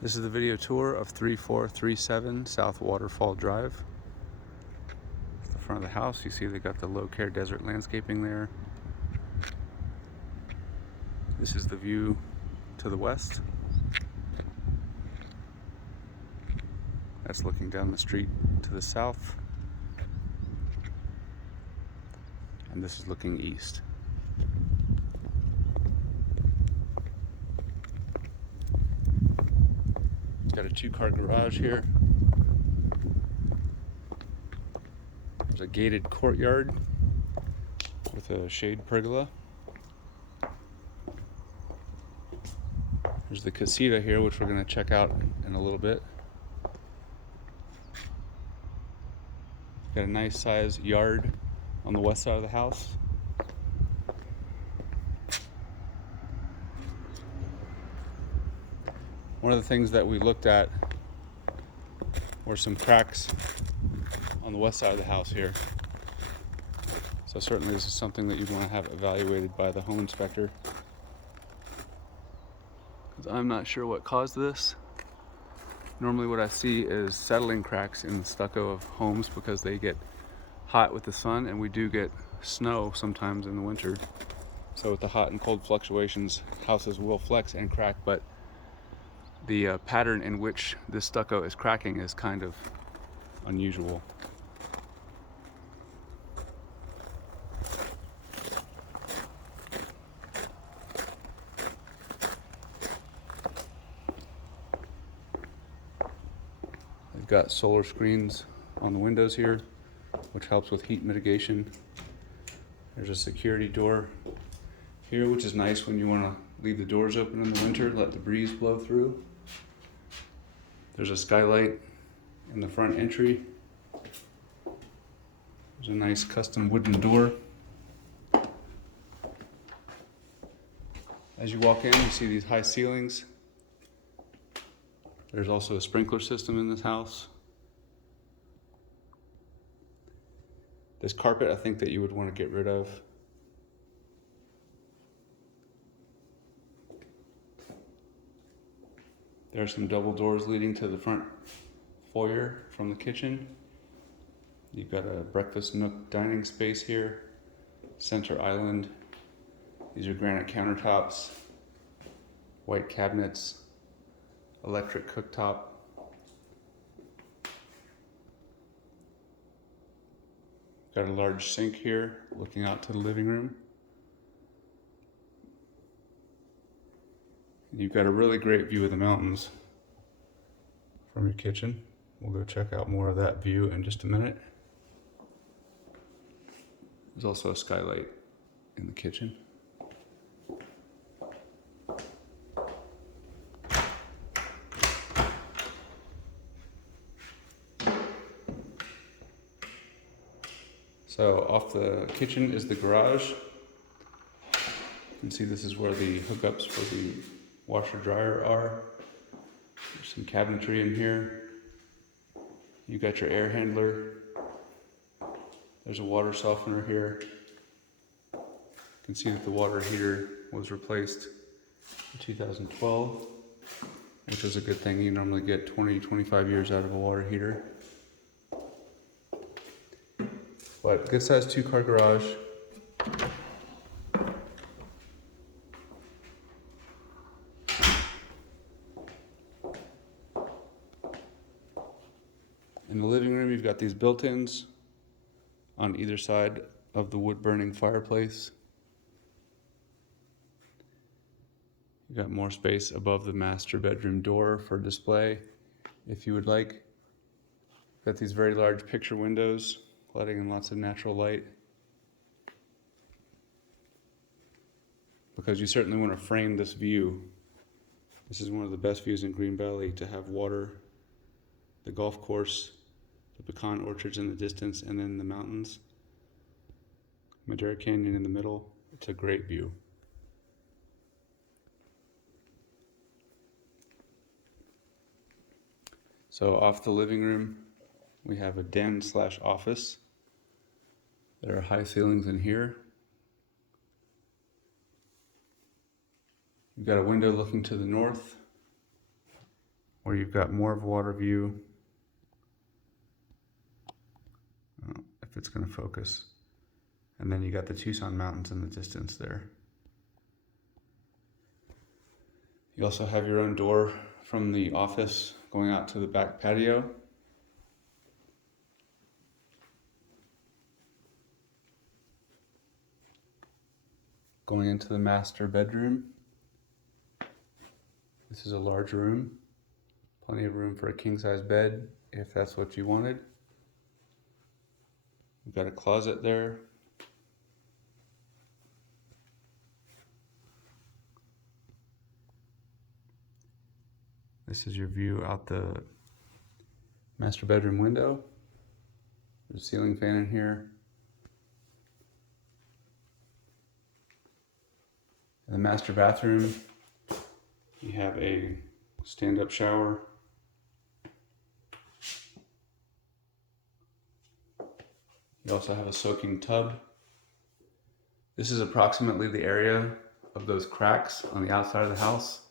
This is the video tour of 3437 South Waterfall Drive. It's the front of the house. You see they got the low care desert landscaping there. This is the view to the west. That's looking down the street to the south. And this is looking east. Got a 2-car garage here. There's a gated courtyard with a shade pergola. There's the casita here, which we're going to check out in a little bit. Got a nice size yard on the west side of the house. One of the things that we looked at were some cracks on the west side of the house here. So certainly this is something that you'd want to have evaluated by the home inspector, because I'm not sure what caused this. Normally what I see is settling cracks in the stucco of homes because they get hot with the sun, and we do get snow sometimes in the winter. So with the hot and cold fluctuations, houses will flex and crack, but the pattern in which this stucco is cracking is kind of unusual. They've got solar screens on the windows here, which helps with heat mitigation. There's a security door here, which is nice when you want to leave the doors open in the winter, let the breeze blow through. There's a skylight in the front entry. There's a nice custom wooden door. As you walk in, you see these high ceilings. There's also a sprinkler system in this house. This carpet, I think that you would want to get rid of. There are some double doors leading to the front foyer from the kitchen. You've got a breakfast nook dining space here, center island. These are granite countertops, white cabinets, electric cooktop. Got a large sink here looking out to the living room. You've got a really great view of the mountains from your kitchen. We'll go check out more of that view in just a minute. There's also a skylight in the kitchen. So off the kitchen is the garage. You can see this is where the hookups for the washer dryer are. There's some cabinetry in here. You got your air handler. There's a water softener here. You can see that the water heater was replaced in 2012, which is a good thing. You normally get 20-25 years out of a water heater. But good sized 2-car garage. In the living room, you've got these built-ins on either side of the wood-burning fireplace. You've got more space above the master bedroom door for display, if you would like. Got these very large picture windows, letting in lots of natural light, because you certainly want to frame this view. This is one of the best views in Green Valley, to have water, the golf course, the pecan orchards in the distance, and then the mountains, Madera Canyon in the middle. It's a great view. So off the living room, we have a den/office. There are high ceilings in here. You've got a window looking to the north. where you've got more of a water view. If it's going to focus. And then you got the Tucson Mountains in the distance there. You also have your own door from the office going out to the back patio. Going into the master bedroom. This is a large room. Plenty of room for a king-size bed if that's what you wanted. We've got a closet there. This is your view out the master bedroom window. There's a ceiling fan in here. In the master bathroom, you have a stand-up shower. You also have a soaking tub. This is approximately the area of those cracks on the outside of the house.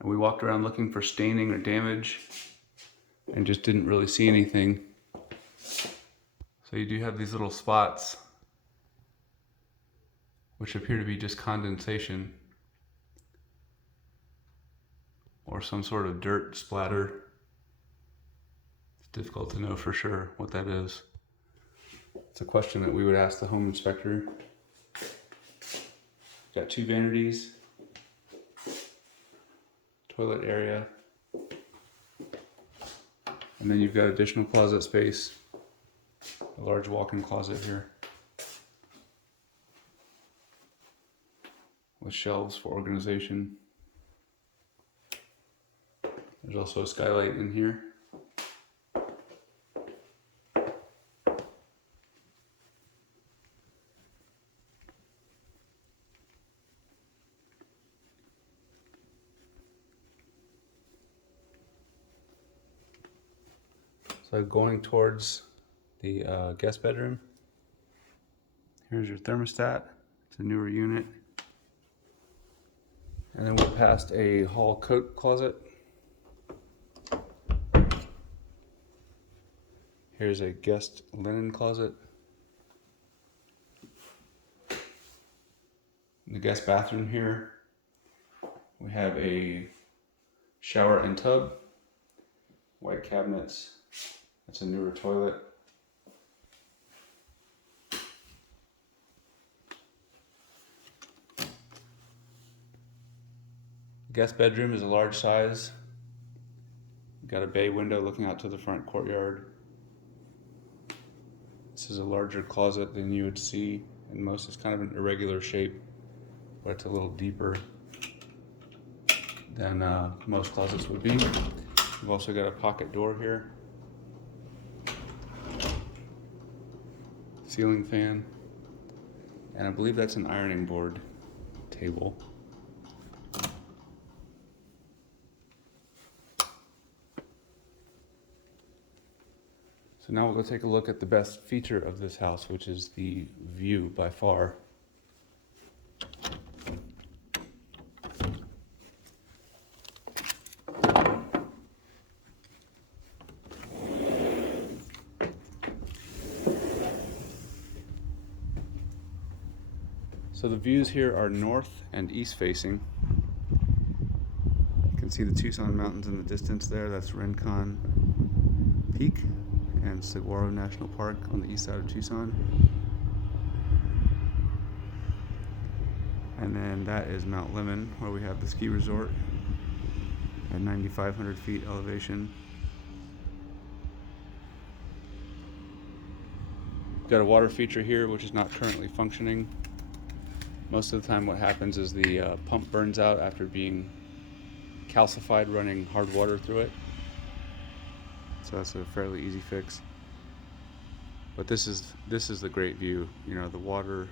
And we walked around looking for staining or damage and just didn't really see anything. So you do have these little spots which appear to be just condensation or some sort of dirt splatter. It's difficult to know for sure what that is. It's a question that we would ask the home inspector. Got 2 vanities, toilet area, and then you've got additional closet space, a large walk-in closet here with shelves for organization. There's also a skylight in here. So going towards the guest bedroom, here's your thermostat. It's a newer unit. And then we're past a hall coat closet. Here's a guest linen closet. In the guest bathroom here, we have a shower and tub, white cabinets. That's a newer toilet. Guest bedroom is a large size. Got a bay window looking out to the front courtyard. This is a larger closet than you would see in most. It's kind of an irregular shape, but it's a little deeper than most closets would be. We've also got a pocket door here. Ceiling fan. And I believe that's an ironing board table. So now we'll go take a look at the best feature of this house, which is the view by far. So the views here are north and east facing. You can see the Tucson Mountains in the distance there. That's Rincon Peak and Saguaro National Park on the east side of Tucson. And then that is Mount Lemmon, where we have the ski resort at 9,500 feet elevation. Got a water feature here, which is not currently functioning. Most of the time what happens is the pump burns out after being calcified running hard water through it. So that's a fairly easy fix. But this is the great view. You know, the water,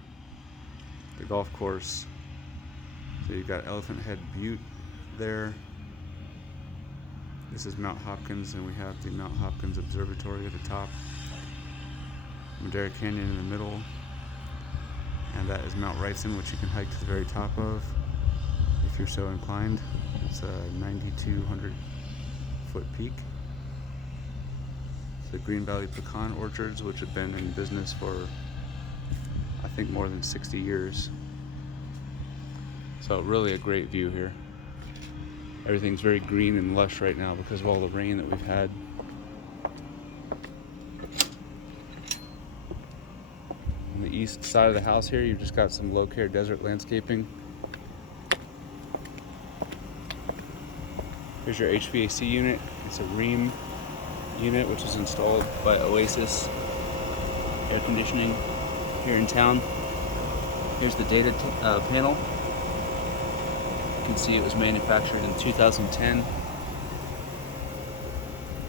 the golf course. So you've got Elephant Head Butte there. This is Mount Hopkins, and we have the Mount Hopkins Observatory at the top. Madera Canyon in the middle. And that is Mount Wrightson, which you can hike to the very top of if you're so inclined. It's 9,200 4,000-foot peak. It's the Green Valley Pecan Orchards, which have been in business for, I think, more than 60 years. So really a great view here. Everything's very green and lush right now because of all the rain that we've had. On the east side of the house here, you've just got some low-care desert landscaping. Here's your HVAC unit. It's a Rheem unit, which is installed by Oasis Air Conditioning here in town. Here's the data panel. You can see it was manufactured in 2010.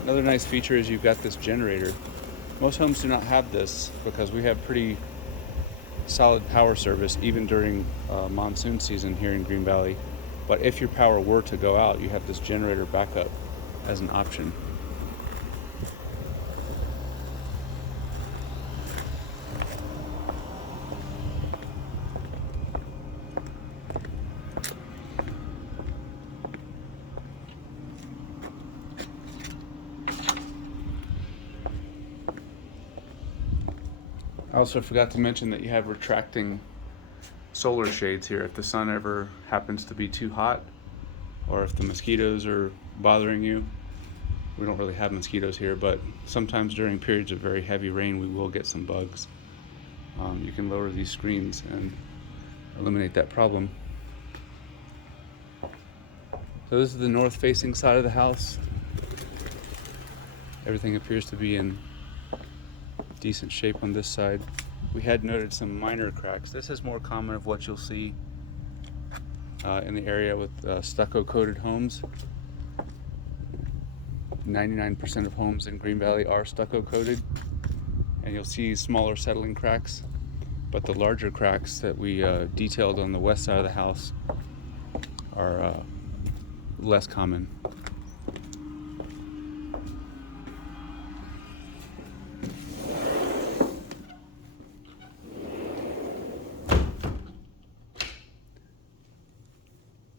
Another nice feature is you've got this generator. Most homes do not have this because we have pretty solid power service even during monsoon season here in Green Valley. But if your power were to go out, you have this generator backup as an option. I also forgot to mention that you have retracting solar shades here if the sun ever happens to be too hot or if the mosquitoes are bothering you. We don't really have mosquitoes here, but sometimes during periods of very heavy rain we will get some bugs. You can lower these screens and eliminate that problem. So this is the north facing side of the house. Everything appears to be in decent shape on this side. We had noted some minor cracks. This is more common of what you'll see in the area with stucco coated homes. 99% of homes in Green Valley are stucco coated, and you'll see smaller settling cracks, but the larger cracks that we detailed on the west side of the house are less common.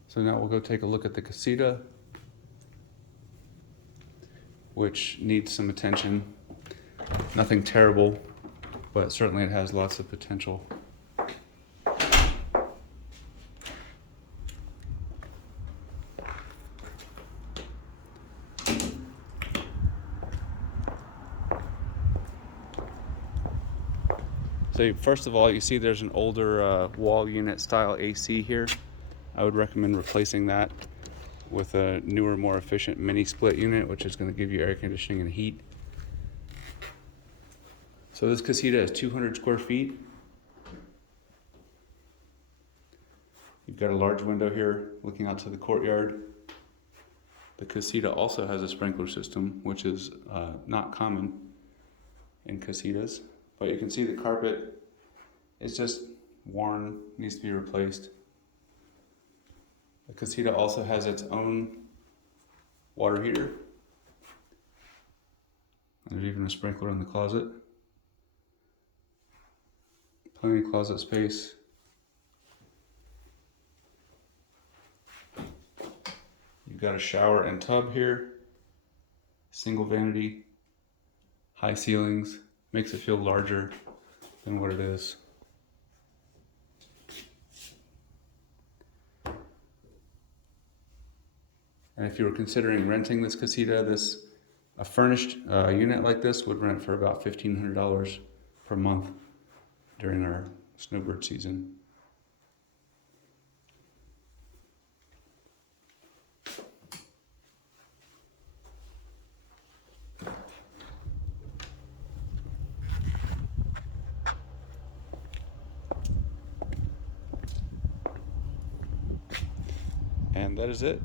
So now we'll go take a look at the casita, which needs some attention. Nothing terrible, but certainly it has lots of potential. So first of all, you see there's an older wall unit style AC here. I would recommend replacing that with a newer, more efficient mini split unit, which is going to give you air conditioning and heat. So this casita is 200 square feet. You've got a large window here looking out to the courtyard. The casita also has a sprinkler system, which is not common in casitas. But you can see the carpet is just worn, needs to be replaced. The casita also has its own water heater. And there's even a sprinkler in the closet. Plenty of closet space. You've got a shower and tub here. Single vanity, high ceilings, makes it feel larger than what it is. And if you were considering renting this casita, a furnished unit like this would rent for about $1,500 per month during our snowbird season. And that is it.